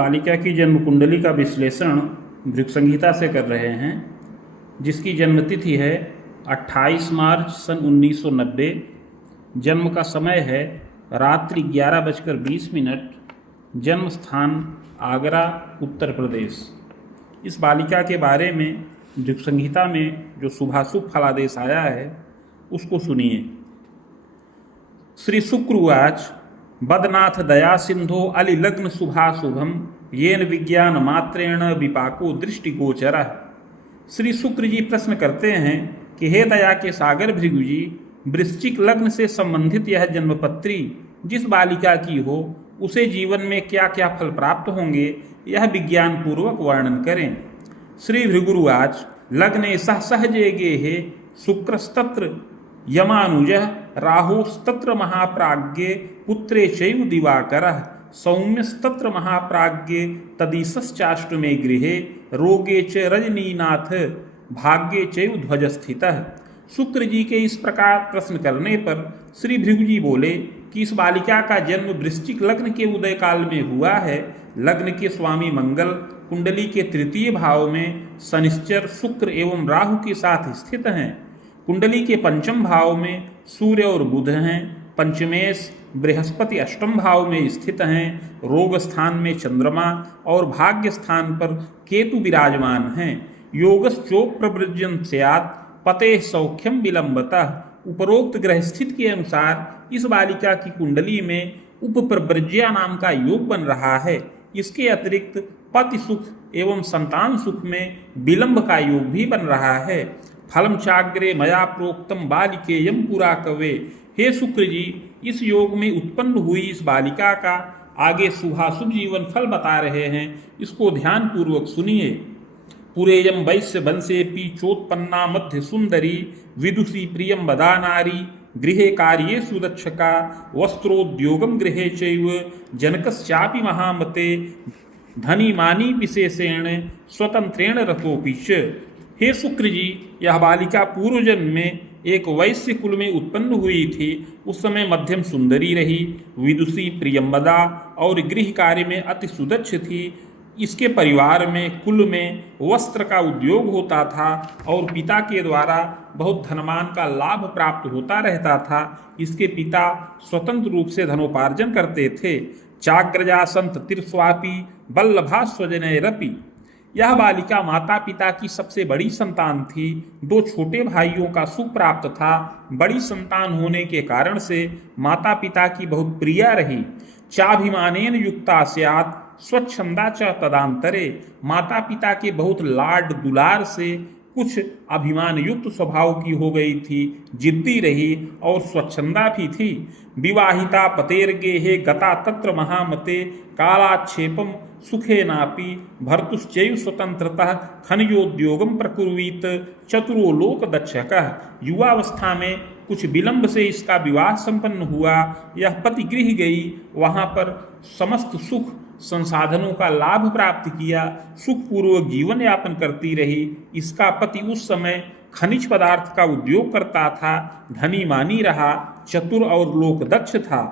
बालिका की जन्म कुंडली का विश्लेषण भृगु संहिता से कर रहे हैं, जिसकी जन्मतिथि है 28 मार्च सन 1990। जन्म का समय है रात्रि 11:20। जन्म स्थान आगरा, उत्तर प्रदेश। इस बालिका के बारे में भृगु संहिता में जो शुभाशुभ फलादेश आया है उसको सुनिए। श्री शुक्र उवाच बदनाथ दया सिंधो अलिलग्न शुभाशुभम येन विज्ञान मात्रेण विपाको दृष्टिगोचर। श्री शुक्र जी प्रश्न करते हैं कि हे दया के सागर भृगु जी, वृश्चिक लग्न से संबंधित यह जन्मपत्री जिस बालिका की हो उसे जीवन में क्या क्या फल प्राप्त होंगे, यह विज्ञान पूर्वक वर्णन करें। श्री भृगुरुवाच लग्ने सह सहजे गेहे शुक्रस्तत्र यमानुजः राहुस्तत्र महाप्राज्ञे पुत्रे चैव दिवाकरः सौम्यस्तत्र महाप्राज्ञे तदीसश्चाष्टमे गृहे रोगे च रजनीनाथ भाग्ये चैव ध्वजस्थितः। शुक्र जी के इस प्रकार प्रश्न करने पर श्री भृगु जी बोले कि इस बालिका का जन्म वृश्चिक लग्न के उदय काल में हुआ है। लग्न के स्वामी मंगल कुंडली के तृतीय भाव में शनिश्चर, शुक्र एवं राहु के साथ स्थित हैं। कुंडली के पंचम भाव में सूर्य और बुध हैं। पंचमेश बृहस्पति अष्टम भाव में स्थित हैं। रोग स्थान में चंद्रमा और भाग्य स्थान पर केतु विराजमान हैं। योगश्चोप प्रवृज्यं स्यात् पते सौख्यम विलंबतः। उपरोक्त ग्रह स्थित के अनुसार इस बालिका की कुंडली में उपप्रवृज्या नाम का योग बन रहा है। इसके अतिरिक्त पति सुख एवं संतान सुख में विलंब का योग भी बन रहा है। फलम चाग्रे मया प्रोक्तम बालिकेयम पुरा कवे। हे शुक्र जी, इस योग में उत्पन्न हुई इस बालिका का आगे शुभाशुभ जीवन फल बता रहे हैं, इसको ध्यान पूर्वक सुनिए। पुरेयम वैश्य वंशे पीचोत्पन्ना मध्य सुंदरी विदुषी प्रियम वदा नारी गृहे कार्ये सुदक्षका वस्त्रोद्योगम गृहे चैव जनकश्चापि महामते धनी मानी विशेषेण स्वतंत्रेण रतोपि च। हे शुक्र जी, यह बालिका पूर्व जन्म में एक वैश्य कुल में उत्पन्न हुई थी। उस समय मध्यम सुंदरी रही, विदुषी, प्रियंवदा और गृह कार्य में अति सुदक्ष थी। इसके परिवार में कुल में वस्त्र का उद्योग होता था और पिता के द्वारा बहुत धनमान का लाभ प्राप्त होता रहता था। इसके पिता स्वतंत्र रूप से धनोपार्जन करते थे। चाग्रजा संत तिरस्वापी बल्लभा स्वजनैरपि। यह बालिका माता पिता की सबसे बड़ी संतान थी। 2 छोटे भाइयों का सुख प्राप्त था। बड़ी संतान होने के कारण से माता पिता की बहुत प्रिया रही। चाभिमानेन युक्ता स्यात् स्वच्छंदा च तदांतरे। माता पिता के बहुत लाड दुलार से कुछ अभिमान युक्त स्वभाव की हो गई थी, जिद्दी रही और स्वच्छंदा भी थी। विवाहिता पतेर्गेहे गता तत्र महामते कालाक्षेपम सुखे नापि भर्तुश्चैव स्वतंत्रतः खनिजोद्योगम प्रकुर्वीत चतुरो लोक दक्षकः। युवावस्था में कुछ विलंब से इसका विवाह संपन्न हुआ। यह पति गृह गई, वहाँ पर समस्त सुख संसाधनों का लाभ प्राप्त किया, सुखपूर्वक जीवन यापन करती रही। इसका पति उस समय खनिज पदार्थ का उद्योग करता था, धनी मानी रहा, चतुर और लोकदक्ष था।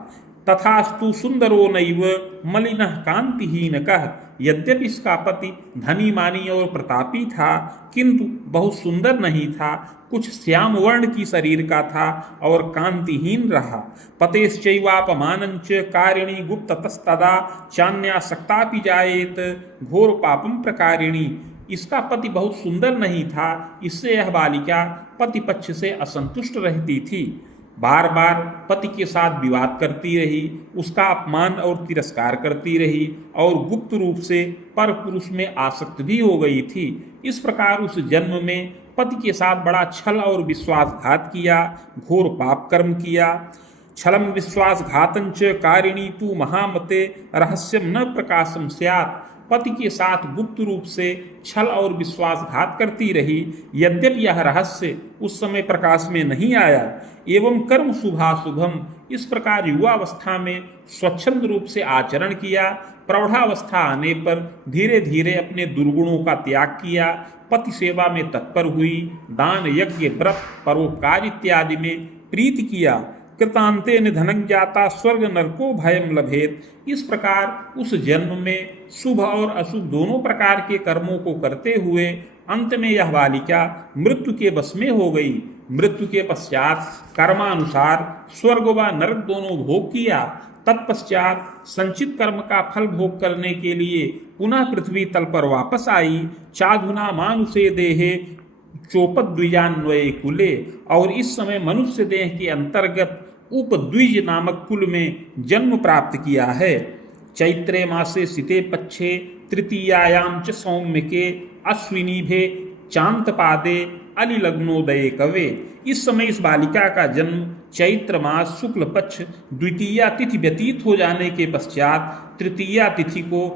तथास्तु सुंदरो नैव मलिनः कांतिहीनकः। यद्यपि इसका पति धनी मानी और प्रतापी था, किंतु बहुत सुंदर नहीं था, कुछ श्याम वर्ण की शरीर का था और कांतिहीन रहा। पतेश्चैवापमानञ्च कारिणी गुप्ततस्तदा चान्यासक्तापि जायेत घोर पापम प्रकारिणी। इसका पति बहुत सुंदर नहीं था, इससे यह बालिका पति पक्ष से असंतुष्ट रहती थी। बार बार पति के साथ विवाद करती रही, उसका अपमान और तिरस्कार करती रही और गुप्त रूप से पर पुरुष में आसक्त भी हो गई थी। इस प्रकार उस जन्म में पति के साथ बड़ा छल और विश्वासघात किया, घोर पाप कर्म किया। छलम विश्वासघातंच कारिणी तु महामते रहस्यम न प्रकाशम स्यात्। पति के साथ गुप्त रूप से छल और विश्वासघात करती रही, यद्यपि यह रहस्य उस समय प्रकाश में नहीं आया। एवं कर्म शुभाशुभम। इस प्रकार युवावस्था में स्वच्छंद रूप से आचरण किया। प्रौढ़ावस्था आने पर धीरे धीरे अपने दुर्गुणों का त्याग किया। पति सेवा में तत्पर हुई, दान यज्ञ व्रत परोपकार इत्यादि में प्रीति किया। कृतांते निधनं जाता स्वर्ग नरको भयम लभेत। इस प्रकार उस जन्म में शुभ और अशुभ दोनों प्रकार के कर्मों को करते हुए अंत में यह बालिका मृत्यु के वश में हो गई। मृत्यु के पश्चात कर्मानुसार स्वर्ग व नरक दोनों भोग किया। तत्पश्चात संचित कर्म का फल भोग करने के लिए पुनः पृथ्वी तल पर वापस आई। चाधुना मानुषे देहे चोपद्विजान्वये कुले। और इस समय मनुष्य देह के अंतर्गत उपद्विज नामक कुल में जन्म प्राप्त किया है। चैत्रे मासे सिते पक्षे तृतीयायाम च सौम्यके अश्विनीभे चांतपादे अलिलग्नोदये कवे। इस समय इस बालिका का जन्म चैत्र मास शुक्ल पक्ष द्वितीया तिथि व्यतीत हो जाने के पश्चात तृतीया तिथि को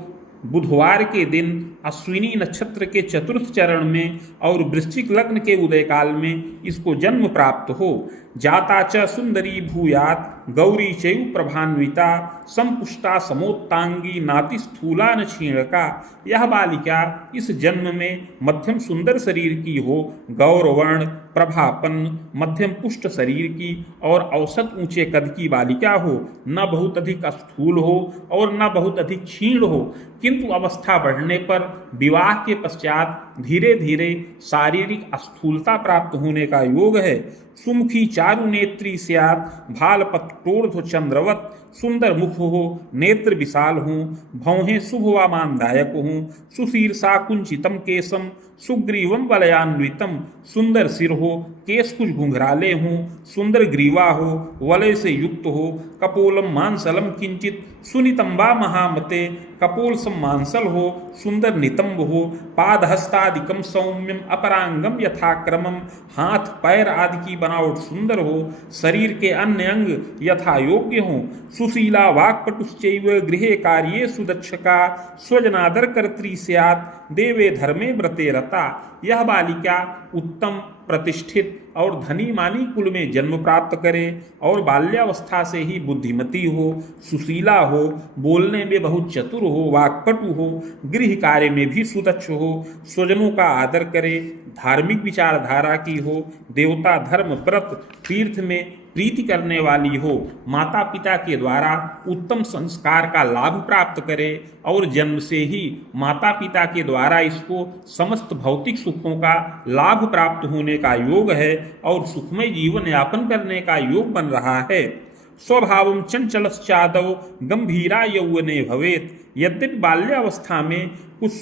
बुधवार के दिन अश्विनी नक्षत्र के चतुर्थ चरण में और वृश्चिक लग्न के उदय काल में इसको जन्म प्राप्त हो। जाता च सुंदरी भूयात गौरी चैव प्रभान्विता संपुष्टा समोत्तांगी नाति स्थूला न क्षीणका। यह बालिका इस जन्म में मध्यम सुंदर शरीर की हो, गौरवर्ण प्रभापन्न मध्यम पुष्ट शरीर की और औसत ऊंचे कद की बालिका हो, न बहुत अधिक स्थूल हो और न बहुत अधिक क्षीण हो, किंतु अवस्था बढ़ने पर विवाह के पश्चात धीरे धीरे शारीरिक स्थूलता प्राप्त होने का योग है। सुमुखी चारु नेत्री स्यात् भालपत्रोर्ध चंद्रवत। सुंदर मुख हो, नेत्र विशाल हों, भौहें शुभ व मानदायक हों, सुशीर्षा कुंचितम केशम सुग्रीवम वलयान्वितम। सुंदर सिर हो, केश कुछ घुंघराले हों, सुंदर ग्रीवा हो, वलय से युक्त हो, कपोलम मांसलम किंचित सुनितंबा महामते। कपोल सम मांसल हो, सुंदर नितंब हो, पादहस्तादिकम सौम्यम अपरांगम यथाक्रमम। हाथ पैर आदि की बनावट सुंदर हो, शरीर के अन्य अंग यथा योग्य हो। सुशीला वाक्पटुश्चैव गृहे कार्ये सुदक्षका स्वजनादर कर्त्री स्यात् देवे धर्मे व्रते रता। यह बालिका उत्तम प्रतिष्ठित और धनी मानी कुल में जन्म प्राप्त करे और बाल्यावस्था से ही बुद्धिमती हो, सुशीला हो, बोलने में बहुत चतुर हो, वाक्पटु हो, गृह कार्य में भी सुदक्ष हो, स्वजनों का आदर करे, धार्मिक विचारधारा की हो, देवता धर्म व्रत तीर्थ में प्रीति करने वाली हो, माता पिता के द्वारा उत्तम संस्कार का लाभ प्राप्त करे और जन्म से ही माता पिता के द्वारा इसको समस्त भौतिक सुखों का लाभ प्राप्त होने का योग है और सुखमय जीवन यापन करने का योग बन रहा है। स्वभावम चंचलश्चादौ गंभीरा यौवने भवेत। यद्यपि बाल्यावस्था में कुछ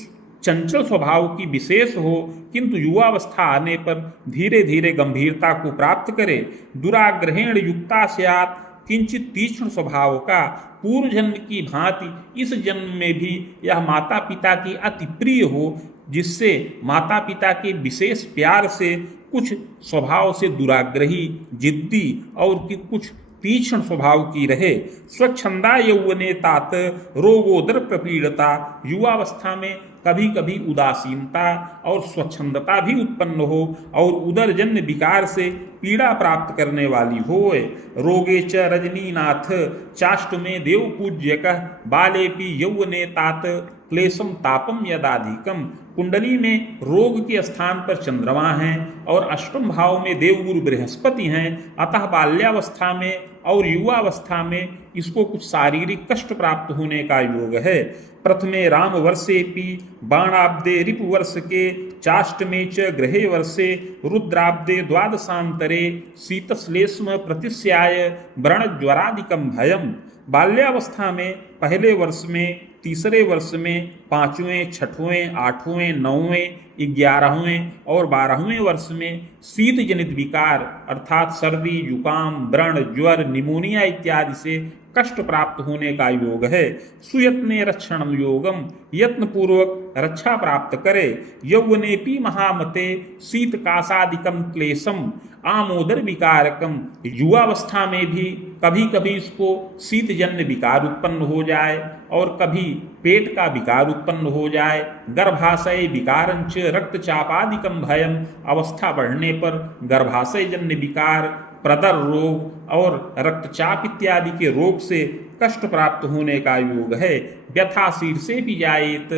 चंचल स्वभाव की विशेष हो, किंतु युवावस्था आने पर धीरे धीरे गंभीरता को प्राप्त करे। दुराग्रहेण युक्ता स्यात् किंचित तीक्ष्ण स्वभाव का। पूर्व जन्म की भांति इस जन्म में भी यह माता पिता की अति प्रिय हो, जिससे माता पिता के विशेष प्यार से कुछ स्वभाव से दुराग्रही जिद्दी और कुछ तीक्ष्ण स्वभाव की रहे। स्वच्छंदा यौवने तात रोगोदर प्रपीड़ता। युवावस्था में कभी कभी उदासीनता और स्वच्छंदता भी उत्पन्न हो और उदरजन्य विकार से पीड़ा प्राप्त करने वाली होए। रोगे च रजनीनाथ चाष्टमे देव पूज्यकः बालेपि यौवने तात क्लेशम तापम यदाधिकम। कुंडली में रोग के स्थान पर चंद्रमा हैं और अष्टम भाव में देवगुरु बृहस्पति हैं, अतः बाल्यावस्था में और युवावस्था में इसको कुछ शारीरिक कष्ट प्राप्त होने का योग है। प्रथमे राम वर्षेपि बाणाब्दे रिपुवर्ष के चाष्टमे च ग्रहे वर्षे रुद्राब्दे द्वादशांतरे शीतश्लेष्म प्रतिस्याय व्रणज्वरादिकम भयम। बाल्यावस्था में पहले वर्ष में, तीसरे वर्ष में, पांचवें, छठवें, आठवें, नौवें, 11वें और 12वें वर्ष में शीत जनित विकार अर्थात सर्दी, जुकाम, व्रण, ज्वर, निमोनिया इत्यादि से कष्ट प्राप्त होने का योग है। सुयत्ने रक्षणम योगम, यत्न पूर्वक रक्षा प्राप्त करे। यौवनेपि महामते शीत कासादिकम क्लेशम आमोदर विकारकम। युवावस्था में भी कभी कभी इसको शीतजन्य विकार उत्पन्न हो जाए और कभी पेट का विकार उत्पन्न हो जाए। गर्भाशय विकारंच रक्तचापादिकम भयम। अवस्था बढ़ने पर गर्भाशय जन्य विकार, प्रदर रोग और रक्तचाप इत्यादि के रोग से कष्ट प्राप्त होने का योग है। व्यथा सिर से भी जाएत,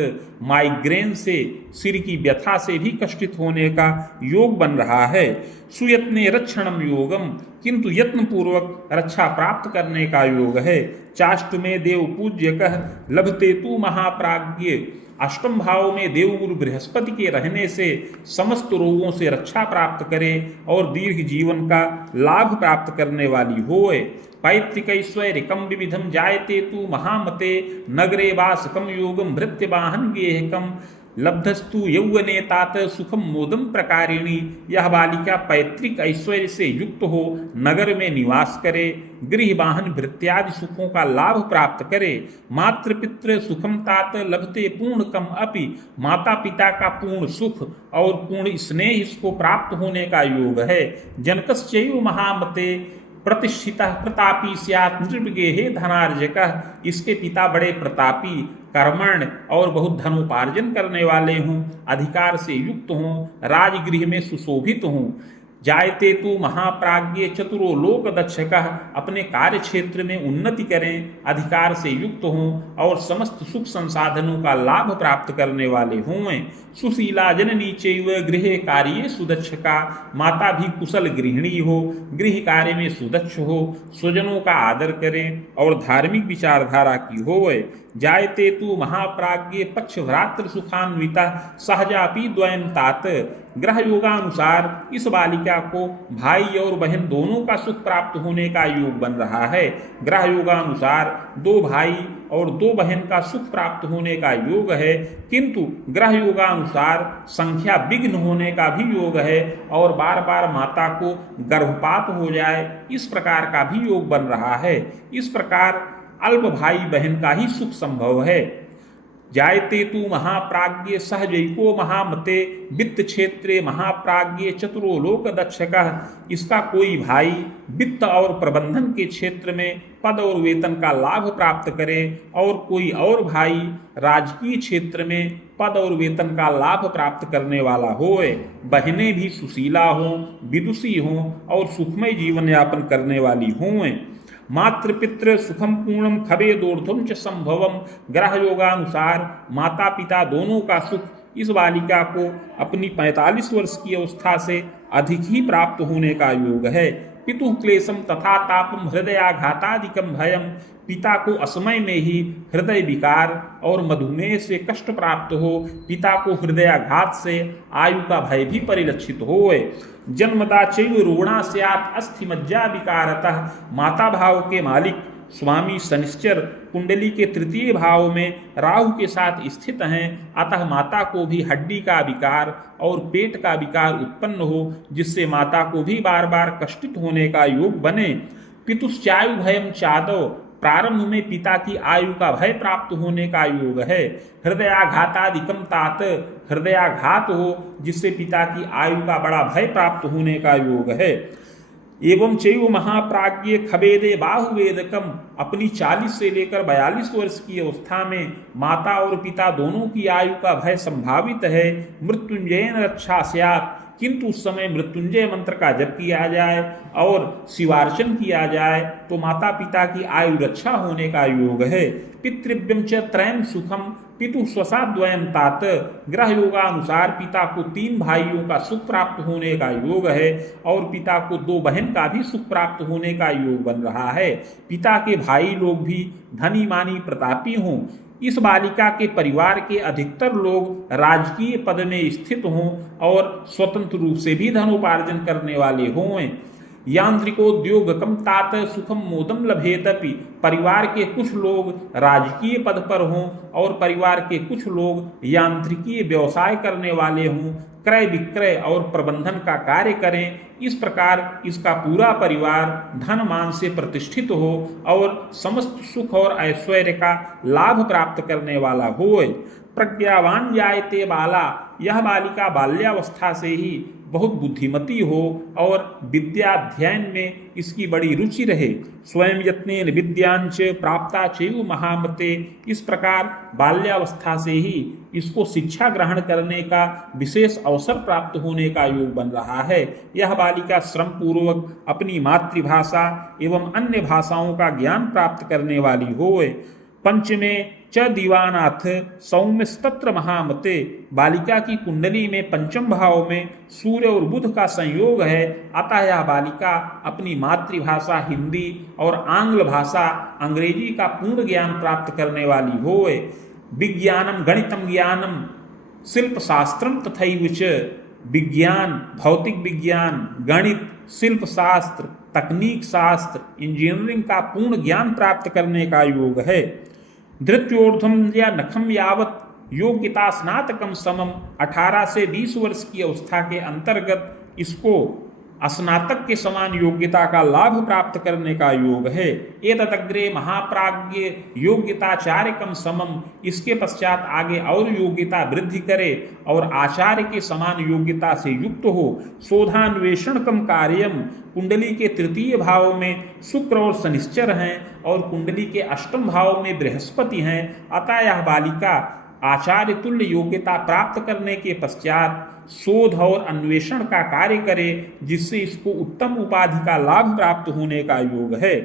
माइग्रेन से, सिर की व्यथा से भी कष्टित होने का योग बन रहा है। सुयत्ने रक्षणम योगम, किंतु यत्न पूर्वक रक्षा प्राप्त करने का योग है। चाष्ट में देव पूज्य कह, लभते तू महाप्राज्ञ, अष्टम भाव में देवगुरु बृहस्पति के रहने से समस्त रोगों से रक्षा प्राप्त करे और दीर्घ जीवन का लाभ प्राप्त करने वाली होए। पैतृकैश्वर्यकम विविधम जायते तु महामते, नगरे वासकम योगम भृत्यवाहन गेहकम, लब्धस्तु यौवने तात सुखम मोदम प्रकारिणी। यह बालिका पैतृक ऐश्वर्य से युक्त हो, नगर में निवास करे, गृह वाहन भृत्यादि सुखों का लाभ प्राप्त करे। मातृ पितृ सुखम तात लभते पूर्ण कम अपि, माता पिता का पूर्ण सुख और पूर्ण स्नेह इसको प्राप्त होने का योग है। जनकश्चैव महामते, प्रतिष्ठिता प्रतापी स्यात् नृपगेहे धनार्जकः, इसके पिता बड़े प्रतापी, कर्मण्य और बहुत धनोपार्जन करने वाले हों, अधिकार से युक्त हों, राजगृह में सुशोभित हों। जायते तु महाप्राज्ञ चतुरो लोक दक्षकः, अपने कार्य क्षेत्र में उन्नति करें, अधिकार से युक्त हों और समस्त सुख संसाधनों का लाभ प्राप्त करने वाले हों। सुशीला जननी चैव गृहे कार्ये सुदक्षका, माता भी कुशल गृहिणी हो, गृह कार्य में सुदक्ष हो, स्वजनों का आदर करें और धार्मिक विचारधारा की होवे। जायते तु महाप्राज्ञ पक्षभ्रातृ सुखान्विता, सहजापि द्वयं तात, ग्रह योगानुसार इस बालिका को भाई और बहन दोनों का सुख प्राप्त होने का योग बन रहा है। ग्रह योगानुसार 2 भाई और 2 बहन का सुख प्राप्त होने का योग है, किंतु ग्रह योगानुसार संख्या विघ्न होने का भी योग है और बार बार माता को गर्भपात हो जाए, इस प्रकार का भी योग बन रहा है। इस प्रकार अल्प भाई बहन का ही सुख संभव है। जायते तु महाप्राज्ञ सहजैको महामते, वित्त क्षेत्रे महाप्राज्ञ चतुरो लोक दक्षकः, इसका कोई भाई वित्त और प्रबंधन के क्षेत्र में पद और वेतन का लाभ प्राप्त करे और कोई और भाई राजकीय क्षेत्र में पद और वेतन का लाभ प्राप्त करने वाला होए। बहनें भी सुशीला हों, विदुषी हों और सुखमय जीवन यापन करने वाली हों। मातृपितृ सुखम पूर्णम खबेदोर्ध्वम च संभवम, ग्रह योगानुसार माता पिता दोनों का सुख इस बालिका को अपनी 45 वर्ष की अवस्था से अधिक ही प्राप्त होने का योग है। पितुः क्लेशम तथा तापम हृदयाघातादिकम भयम, पिता को असमय में ही हृदय विकार और मधुमेह से कष्ट प्राप्त हो, पिता को हृदयाघात से आयु का भय भी परिलक्षित होए। जन्मदा चैव रूणा स्यात् अस्थि मज्जा विकारतः, माता भाव के मालिक स्वामी शनिश्चर कुंडली के 3य भाव में राहु के साथ स्थित हैं, अतः माता को भी हड्डी का विकार और पेट का विकार उत्पन्न हो, जिससे माता को भी बार बार कष्टित होने का योग बने। पितुश्चायु भयम चादव, प्रारंभ में पिता की आयु का भय प्राप्त होने का योग है। हृदयाघातादिकम तात, हृदयाघात हो जिससे पिता की आयु का बड़ा भय प्राप्त होने का योग है। एवं चैव महाप्राज्ञ खबेदे बाहुवेदकम, अपनी 40 से लेकर 42 वर्ष की अवस्था में माता और पिता दोनों की आयु का भय संभावित है। मृत्युंजयन रक्षा स्यात्, किंतु उस समय मृत्युंजय मंत्र का जप किया जाए और शिवार्चन किया जाए तो माता पिता की आयु रक्षा होने का योग है। पितृव्यम च त्रयं सुखम, पितु स्वसाद्वयं तात, ग्रह योगानुसार पिता को 3 भाइयों का सुख प्राप्त होने का योग है और पिता को 2 बहन का भी सुख प्राप्त होने का योग बन रहा है। पिता के भाई लोग भी धनी मानी प्रतापी हों। इस बालिका के परिवार के अधिकतर लोग राजकीय पद में स्थित हों और स्वतंत्र रूप से भी धनोपार्जन करने वाले हों। यांत्रिकोद्योगकम तात सुखम मोदम लभेतपि, परिवार के कुछ लोग राजकीय पद पर हों और परिवार के कुछ लोग यांत्रिकीय व्यवसाय करने वाले हों, क्रय विक्रय और प्रबंधन का कार्य करें। इस प्रकार इसका पूरा परिवार धन मान से प्रतिष्ठित हो और समस्त सुख और ऐश्वर्य का लाभ प्राप्त करने वाला होए। प्रज्ञावान जायते बाला, यह बालिका बाल्यावस्था से ही बहुत बुद्धिमती हो और विद्याध्ययन में इसकी बड़ी रुचि रहे। स्वयं यत्नेन विद्यांच प्राप्ता चैव महामते, इस प्रकार बाल्यावस्था से ही इसको शिक्षा ग्रहण करने का विशेष अवसर प्राप्त होने का योग बन रहा है। यह बालिका श्रम पूर्वक अपनी मातृभाषा एवं अन्य भाषाओं का ज्ञान प्राप्त करने वाली होए। पंचमे च दीवानाथ सौम्यस्तत्र महामते, बालिका की कुंडली में पंचम भाव में सूर्य और बुध का संयोग है, अतः यह बालिका अपनी मातृभाषा हिंदी और आंग्ल भाषा अंग्रेजी का पूर्ण ज्ञान प्राप्त करने वाली होए। विज्ञानम गणितम ज्ञानम शिल्प शास्त्रम तथैव च, विज्ञान भौतिक विज्ञान, गणित, शिल्प शास्त्र, तकनीक शास्त्र, इंजीनियरिंग का पूर्ण ज्ञान प्राप्त करने का योग है। धृत्योर्ध्वम या नखम यावत योग्यता स्नातकम समम, 18 से 20 वर्ष की अवस्था के अंतर्गत इसको स्नातक के समान योग्यता का लाभ प्राप्त करने का योग है। एतदग्रे महाप्राज्ञ योग्यताचार्यकम समम, इसके पश्चात आगे और योग्यता वृद्धि करे और आचार्य के समान योग्यता से युक्त हो। शोधान्वेषणकम कार्यम, कुंडली के तृतीय भाव में शुक्र और शनिश्चर हैं और कुंडली के अष्टम भाव में बृहस्पति हैं, अतः यह बालिका आचार्य तुल्य योग्यता प्राप्त करने के पश्चात शोध और अन्वेषण का कार्य करे, जिससे इसको उत्तम उपाधि का लाभ प्राप्त होने का योग है।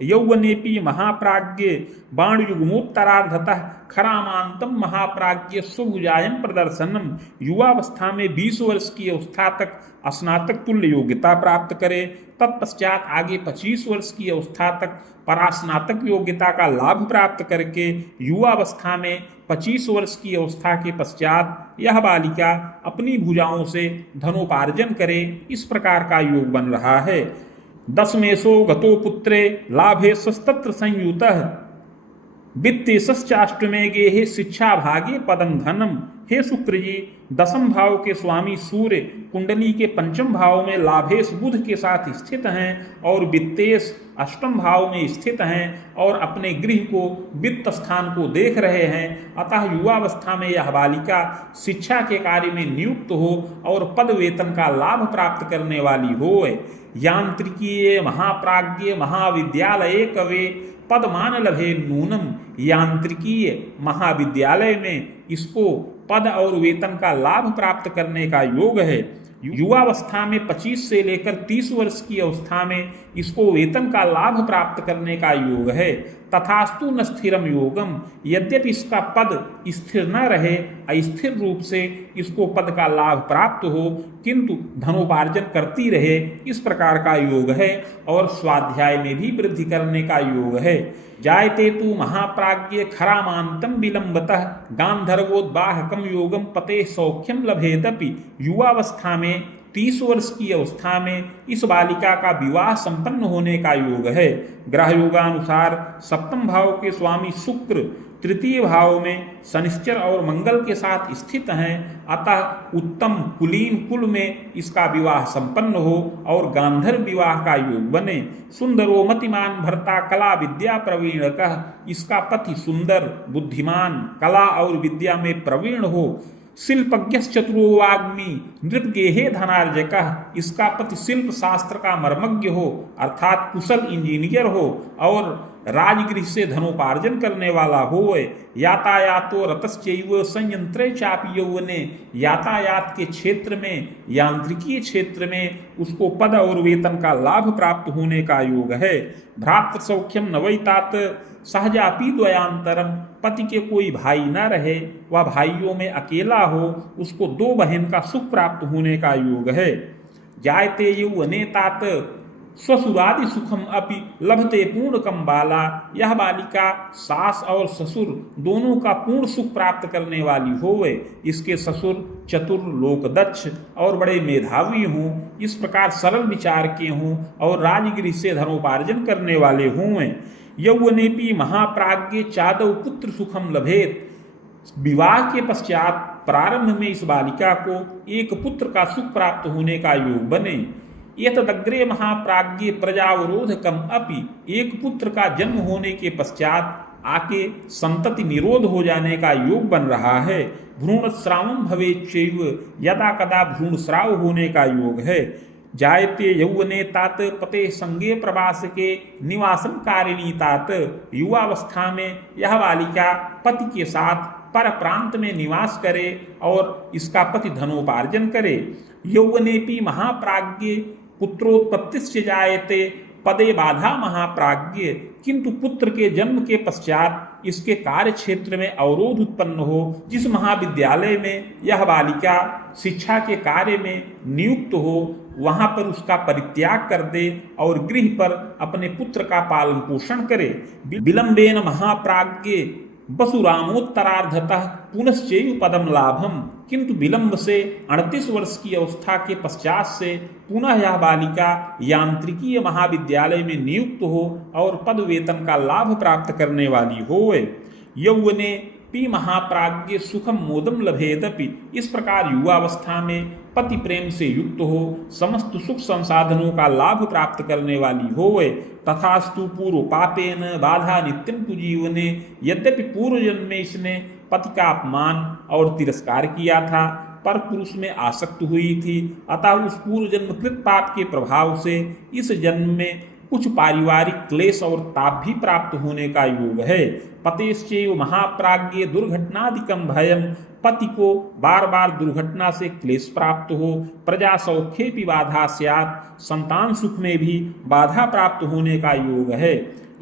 यौवनेपि महाप्राज्ञ बाण युग्मोत्तरार्धतः खरामांतम महाप्राज्ञ स्वभुजायम प्रदर्शनम, युवावस्था में 20 वर्ष की अवस्था तक स्नातक तुल्य योग्यता प्राप्त करे, तत्पश्चात आगे 25 वर्ष की अवस्था तक परास्नातक योग्यता का लाभ प्राप्त करके युवावस्था में 25 वर्ष की अवस्था के पश्चात यह बालिका अपनी भुजाओं से धनोपार्जन करे, इस प्रकार का योग बन रहा है। दशमेशो गतो पुत्रे लाभे सस्तत्र संयुतः, वित्तेश्चाष्टमे गेहे शिक्षा भागे पदम धनम। हे शुक्र जी, दसम भाव के स्वामी सूर्य कुंडली के पंचम भाव में लाभेश बुध के साथ स्थित हैं और वित्तेश अष्टम भाव में स्थित हैं और अपने गृह को वित्त स्थान को देख रहे हैं, अतः युवावस्था में यह बालिका शिक्षा के कार्य में नियुक्त हो और पद वेतन का लाभ प्राप्त करने वाली हो। यांत्रिकीय महाप्राज्ञ महाविद्यालय कवे पदमान लभे नूनम, यांत्रिकीय महाविद्यालय में इसको पद और वेतन का लाभ प्राप्त करने का योग है। युवावस्था में 25 से लेकर 30 वर्ष की अवस्था में इसको वेतन का लाभ प्राप्त करने का योग है। तथास्तु न स्थिरम योगम, यद्यपि इसका पद स्थिर न रहे, अस्थिर रूप से इसको पद का लाभ प्राप्त हो, किंतु धनोपार्जन करती रहे, इस प्रकार का योग है। और स्वाध्याय में भी वृद्धि करने का योग है। जायते तु महाप्राज्ञ खरामांतम विलंबतः गांधर्वोद्वाहकम योगम पते सौख्यम लभेदपि, युवावस्था में 30 वर्ष की अवस्था में इस बालिका का विवाह संपन्न होने का योग है। ग्रह योगानुसार सप्तम भाव के स्वामी शुक्र तृतीय भाव में शनिश्चर और मंगल के साथ स्थित हैं, अतः उत्तम कुलीन कुल में इसका विवाह संपन्न हो और गांधर्व विवाह का योग बने। सुंदरो मतिमान भर्ता कला विद्या प्रवीण कह, इसका पति सुंदर बुद्धिमान कला और विद्या में प्रवीण हो। शिल्पज्ञ चतुरो वाग्मी नृपगेहे धनार्जकः, इसका पति शिल्प शास्त्र का मर्मज्ञ हो अर्थात कुशल इंजीनियर हो और राजगृह से धनोपार्जन करने वाला हो। यातायातो रतश्चैव संयंत्रे चापि यौवने, यातायात के क्षेत्र में यांत्रिकीय क्षेत्र में उसको पद और वेतन का लाभ प्राप्त होने का योग है। भ्रातृ सौख्यम नवैतात सहजापि द्वयांतरम, पति के कोई भाई न रहे, वह भाइयों में अकेला हो, उसको 2 बहन का सुख प्राप्त होने का योग है। जायते यौवने तात स्वसुरादि सुखम अपि लभते पूर्णकम बाला, यह बालिका सास और ससुर दोनों का पूर्ण सुख प्राप्त करने वाली होवे। इसके ससुर चतुर लोकदक्ष और बड़े मेधावी हों, इस प्रकार सरल विचार के हों और राजगृह से धनोपार्जन करने वाले हों। यौवनेपि महाप्राज्ञ चादव पुत्र सुखम लभेत, विवाह के पश्चात प्रारंभ में इस बालिका को एक पुत्र का सुख प्राप्त होने का योग बने। एतदग्रे महाप्राज्ञ प्रजावरोधकम अपि, एक पुत्र का जन्म होने के पश्चात आके संतति निरोध हो जाने का योग बन रहा है। भ्रूण श्रावम भवेच्चैव, यदा कदा भ्रूण श्राव होने का योग है। जायते यौवने तात पते संगे प्रवास के निवासन कारिणी तात, युवावस्था में यह बालिका पति के साथ पर प्रांत में निवास करे और इसका पति धनोपार्जन करे। यौवनेपि महाप्राज्ञे पुत्रोत्पत्तिश्च जायते पदे बाधा महाप्राज्ञ, किंतु पुत्र के जन्म के पश्चात इसके कार्य क्षेत्र में अवरोध उत्पन्न हो। जिस महाविद्यालय में यह बालिका शिक्षा के कार्य में नियुक्त हो वहां पर उसका परित्याग कर दे और गृह पर अपने पुत्र का पालन पोषण करे। विलंबेन महाप्राज्ञे वसुरामोत्तरार्धतः पुनश्चैव पदम लाभम, किंतु विलंब से 38 वर्ष की अवस्था के पश्चात से पुनः यह बालिका यांत्रिकीय महाविद्यालय में नियुक्त हो और पद वेतन का लाभ प्राप्त करने वाली होवे। यौवने पी महाप्राज्ञ सुखम मोदम लभेदपि, इस प्रकार युवावस्था में पति प्रेम से युक्त हो समस्त सुख संसाधनों का लाभ प्राप्त करने वाली होवे। तथास्तु पूर्व पापेन बाधा नित्यम तु जीवने, यद्यपि पूर्व जन्म में इसने पति का अपमान और तिरस्कार किया था, पर पुरुष में आसक्त हुई थी, अतः उस पूर्व जन्म कृत पाप के प्रभाव से इस जन्म में कुछ पारिवारिक क्लेश और ताप भी प्राप्त होने का योग है। पतेश्चैव महाप्राज्ञे दुर्घटनादिकम भयम, पति को बार बार दुर्घटना से क्लेश प्राप्त हो। प्रजा सौख्येपि बाधा स्यात्, संतान सुख में भी बाधा प्राप्त होने का योग है।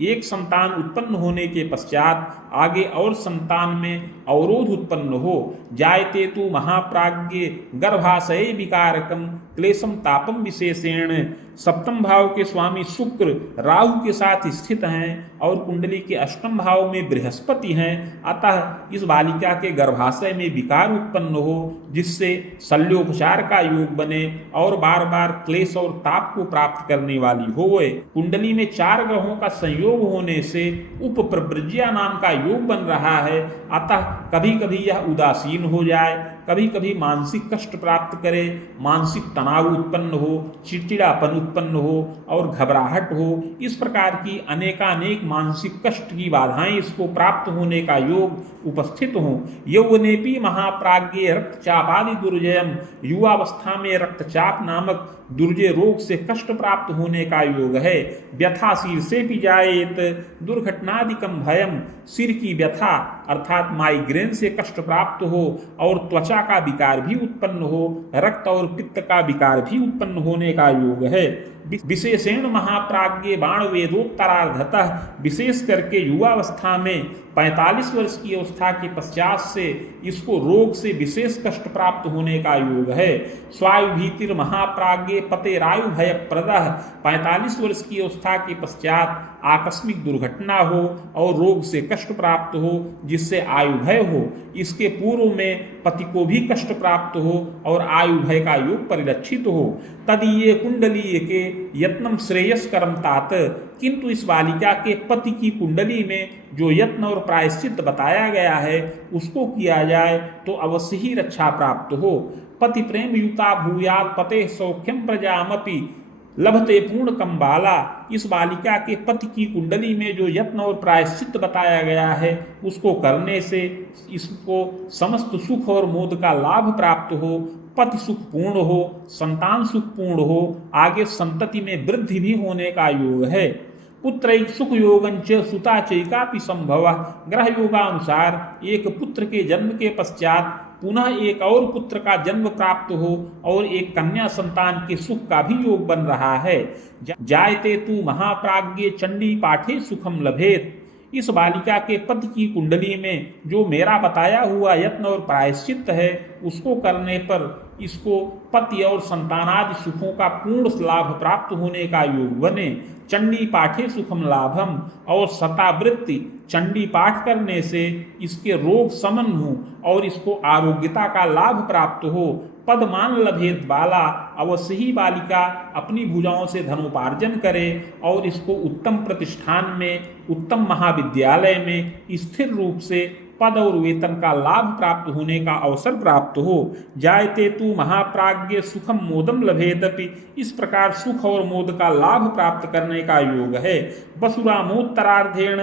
एक संतान उत्पन्न होने के पश्चात आगे और संतान में अवरोध उत्पन्न हो। जायते तु महाप्राज्ञे गर्भाशय विकारकम क्लेशम तापम विशेषेण, सप्तम भाव के स्वामी शुक्र राहु के साथ स्थित हैं और कुंडली के अष्टम भाव में बृहस्पति हैं, अतः इस बालिका के गर्भाशय में विकार उत्पन्न हो जिससे शल्योपचार का योग बने और बार बार क्लेश और ताप को प्राप्त करने वाली होवे। कुंडली में 4 ग्रहों का संयोग होने से उपप्रवृज्या नाम का योग बन रहा है, अतः कभी कभी यह उदासीन हो जाए, कभी कभी मानसिक कष्ट प्राप्त करे, मानसिक तनाव उत्पन्न हो, चिड़चिड़ापन उत्पन्न हो और घबराहट हो। इस प्रकार की अनेकानेक मानसिक कष्ट की बाधाएं इसको प्राप्त होने का योग उपस्थित हो। यौवनेपि महाप्राज्ञे रक्तचापादि दुर्जयम, युवावस्था में रक्तचाप नामक दुर्जय रोग से कष्ट प्राप्त होने का योग है। व्यथा शीर्षे भी जायेत दुर्घटनादिकम भयम, सिर की व्यथा अर्थात माइग्रेन से कष्ट प्राप्त हो और त्वचा का विकार भी उत्पन्न हो, रक्त और पित्त का विकार भी उत्पन्न होने का योग है। विशेषण महाप्राज्ञे बाण वेदोत्तरार्धतः, विशेष करके युवावस्था में 45 वर्ष की अवस्था के पश्चात से इसको रोग से विशेष कष्ट प्राप्त होने का योग है। स्वायु भीतिर महाप्राज्ञे पतेरायु भय प्रदह, 45 वर्ष की अवस्था के पश्चात आकस्मिक दुर्घटना हो और रोग से कष्ट प्राप्त हो जिससे आयु भय हो। इसके पूर्व में पति को भी कष्ट प्राप्त हो और आयु भय का योग परिलक्षित हो। तदीय कुंडलीय के यत्नम श्रेयस्करम तात, किंतु इस बालिका के पति की कुंडली में जो यत्न और प्रायश्चित बताया गया है उसको किया जाए तो अवश्य ही रक्षा प्राप्त हो। पति प्रेम युता भूयात् पते सौख्यम प्रजामपि लभते पूर्ण कंबाला, इस बालिका के पति की कुंडली में जो यत्न और प्रायश्चित बताया गया है उसको करने से इसको समस्त सुख और मोद का लाभ प्राप्त हो, पति सुख पूर्ण हो, संतान सुख पूर्ण हो, आगे संतति में वृद्धि भी होने का योग है। पुत्रैक सुख योगंच सुता चैकापि संभव, ग्रह योगानुसार एक पुत्र के जन्म के पश्चात पुनः एक और पुत्र का जन्म प्राप्त हो और एक कन्या संतान के सुख का भी योग बन रहा है। जायते तु महाप्राज्ञे चंडी पाठे सुखम लभेत, इस बालिका के पति की कुंडली में जो मेरा बताया हुआ यत्न और प्रायश्चित है उसको करने पर इसको पति और संतानादि सुखों का पूर्ण लाभ प्राप्त होने का योग बने। चंडी पाठे सुखम लाभम, और शतावृत्ति चंडी पाठ करने से इसके रोग समन हो और इसको आरोग्यता का लाभ प्राप्त हो। पदमान लभेद बाला, अवश्य ही बालिका अपनी भुजाओं से धनोपार्जन करे और इसको उत्तम प्रतिष्ठान में, उत्तम महाविद्यालय में स्थिर रूप से पद और वेतन का लाभ प्राप्त होने का अवसर प्राप्त हो। जायते तु महाप्राज्ञे सुखम मोदम लभेदपि, इस प्रकार सुख और मोद का लाभ प्राप्त करने का योग है। वसुरामोत्तरार्धेण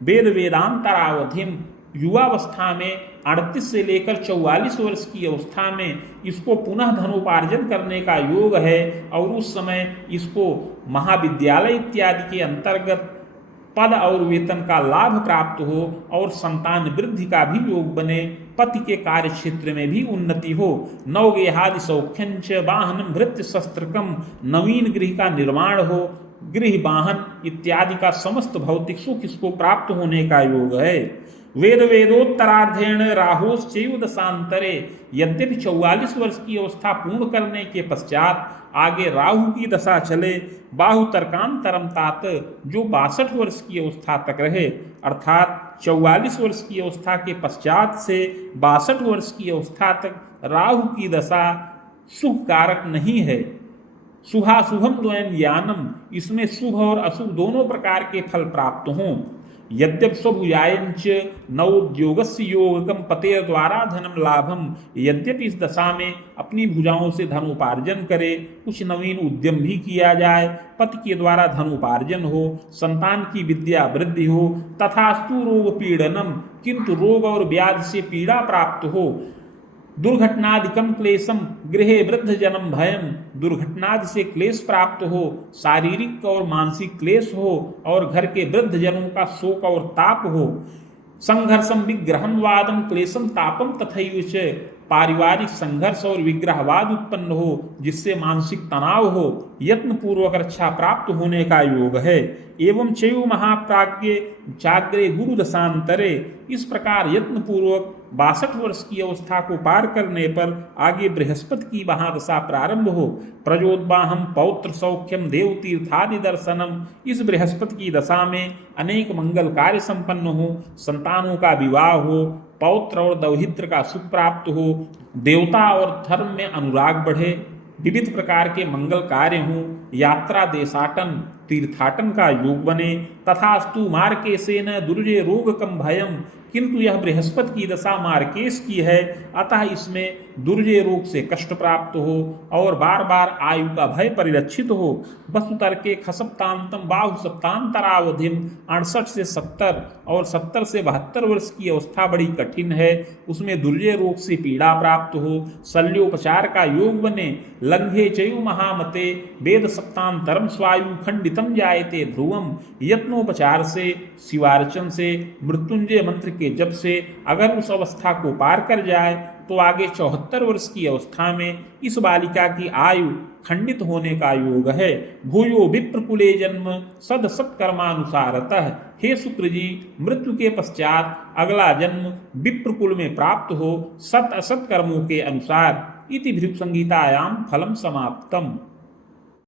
वेद वेदांतरावधिम, युवावस्था में 38 से लेकर 44 वर्ष की अवस्था में इसको पुनः धनोपार्जन करने का योग है और उस समय इसको महाविद्यालय इत्यादि के अंतर्गत पद और वेतन का लाभ प्राप्त हो और संतान वृद्धि का भी योग बने, पति के कार्य क्षेत्र में भी उन्नति हो, नवगेहादि सौख्यंच वाहनम भृत्य शस्त्रकम, नवीन गृह का निर्माण हो, गृह वाहन इत्यादि का समस्त भौतिक सुख इसको प्राप्त होने का योग है। वेद वेदोत्तरार्धेण राहोश्चैव दशांतरे, यद्यपि 44 वर्ष की अवस्था पूर्ण करने के पश्चात आगे राहु की दशा चले, बाहु तर्कांतरम तात, जो 62 वर्ष की अवस्था तक रहे, अर्थात 44 वर्ष की अवस्था के पश्चात से 62 वर्ष की अवस्था तक राहु की दशा शुभ कारक नहीं है। शुभाशुभम द्वयम ज्ञानम, इसमें शुभ और अशुभ दोनों प्रकार के फल प्राप्त हों। यद्यप स्वभुजायंच नवोद्योगस्य योगकम पते द्वारा धनम लाभम, यद्यपि इस दशा में अपनी भुजाओं से धनोपार्जन करे, कुछ नवीन उद्यम भी किया जाए, पति के द्वारा धनोपार्जन हो, संतान की विद्या वृद्धि हो, तथास्तु रोग पीड़नम, किंतु रोग और व्याधि से पीड़ा प्राप्त हो, दुर्घटनादिकम क्लेशम गृहे वृद्ध जन्म भयम, दुर्घटनादि से क्लेश प्राप्त हो, शारीरिक और मानसिक क्लेश हो और घर के वृद्ध जनों का शोक और ताप हो, संघर्षम विग्रहम वादम क्लेशम तापम तथैव च, पारिवारिक संघर्ष और विग्रहवाद उत्पन्न हो जिससे मानसिक तनाव हो, यत्न पूर्वक रक्षा प्राप्त होने का योग है। एवं चैव महाप्राज्ञ जाग्रे गुरु दशांतरे, इस प्रकार यत्न पूर्वक 62 वर्ष की अवस्था को पार करने पर आगे बृहस्पति की महादशा प्रारंभ हो, प्रजोद्वाहम पौत्र सौख्यम देव तीर्थादि दर्शनम, इस बृहस्पति की दशा में अनेक मंगल कार्य संपन्न हो, संतानों का विवाह हो, पौत्र और दौहित्र का सुख प्राप्त हो, देवता और धर्म में अनुराग बढ़े, विविध प्रकार के मंगल कार्य हों, यात्रा देशाटन तीर्थाटन का योग बने, तथास्तु मार्केशेन दुर्जय रोगकम भयम, किंतु यह बृहस्पति की दशा मार्केश की है, अतः इसमें दुर्जय रोग से कष्ट प्राप्त हो और बार बार आयु का भय परिलक्षित हो। वसुतर के खसप्तांतम बाहु सप्तांतरावधिम, 68 से 70 और 70 से 72 वर्ष की अवस्था बड़ी कठिन है, उसमें दुर्जय रोग से पीड़ा प्राप्त हो, शल्योपचार का योग बने, लंघे चयु महामते वेद सप्तांतरम स्वायु खंडितम जायते ध्रुवम, यत्नोपचार से शिवार्चन से मृत्युंजय मंत्र के जप से अगर उस अवस्था को पार कर जाए तो आगे 74 वर्ष की अवस्था में इस बालिका की आयु खंडित होने का योग है। भूयो विप्रकुले जन्म सद सत्कर्मानुसारतः, हे शुक्र जी, मृत्यु के पश्चात अगला जन्म विप्रकुल में प्राप्त हो सत असत कर्मों के अनुसार। इति भृगु संहितायां फलम समाप्तम।